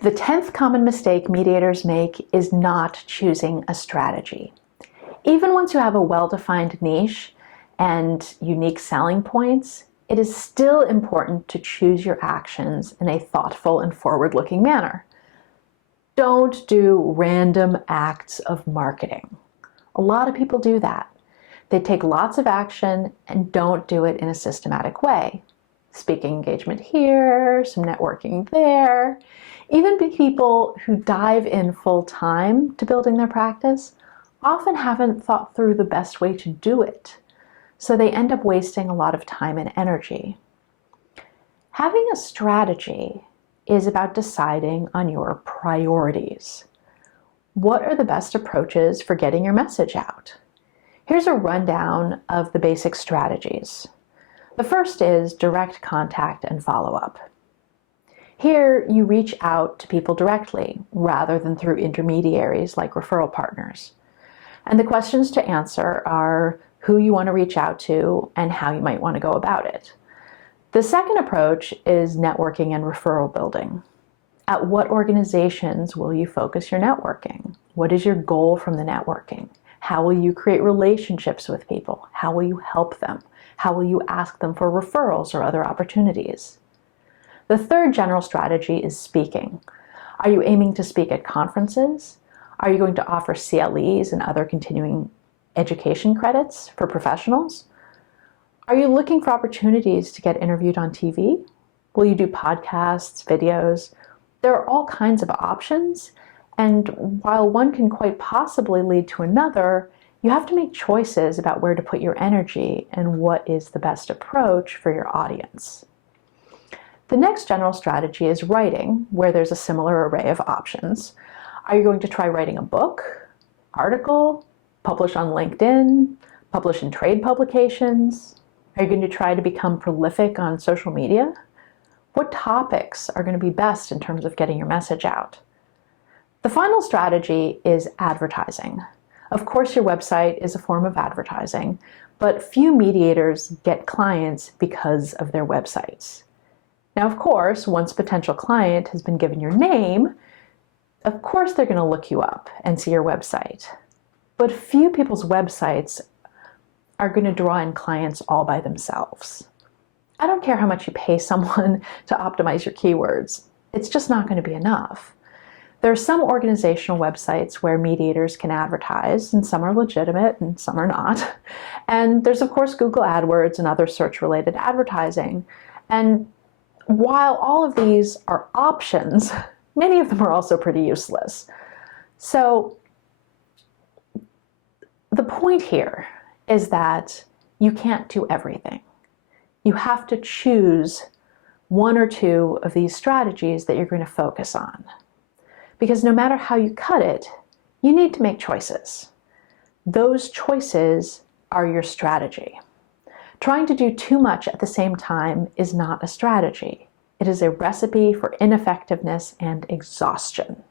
The 10th common mistake mediators make is not choosing a strategy. Even once you have a well-defined niche and unique selling points, it is still important to choose your actions in a thoughtful and forward-looking manner. Don't do random acts of marketing. A lot of people do that. They take lots of action and don't do it in a systematic way. Speaking engagement here, some networking there. Even people who dive in full time to building their practice often haven't thought through the best way to do it. So they end up wasting a lot of time and energy. Having a strategy is about deciding on your priorities. What are the best approaches for getting your message out? Here's a rundown of the basic strategies. The first is direct contact and follow-up. Here, you reach out to people directly rather than through intermediaries like referral partners. And the questions to answer are who you want to reach out to and how you might want to go about it. The second approach is networking and referral building. At what organizations will you focus your networking? What is your goal from the networking? How will you create relationships with people? How will you help them? How will you ask them for referrals or other opportunities? The third general strategy is speaking. Are you aiming to speak at conferences? Are you going to offer CLEs and other continuing education credits for professionals? Are you looking for opportunities to get interviewed on TV? Will you do podcasts, videos? There are all kinds of options, and while one can quite possibly lead to another, you have to make choices about where to put your energy and what is the best approach for your audience. The next general strategy is writing, where there's a similar array of options. Are you going to try writing a book, article, publish on LinkedIn, publish in trade publications? Are you going to try to become prolific on social media? What topics are going to be best in terms of getting your message out? The final strategy is advertising. Of course, your website is a form of advertising, but few mediators get clients because of their websites. Now, of course, once a potential client has been given your name, of course they're going to look you up and see your website. But few people's websites are going to draw in clients all by themselves. I don't care how much you pay someone to optimize your keywords. It's just not going to be enough. There are some organizational websites where mediators can advertise, and some are legitimate and some are not. And there's, of course, Google AdWords and other search-related advertising. And while all of these are options, many of them are also pretty useless. So the point here is that you can't do everything. You have to choose one or two of these strategies that you're going to focus on. Because no matter how you cut it, you need to make choices. Those choices are your strategy. Trying to do too much at the same time is not a strategy. It is a recipe for ineffectiveness and exhaustion.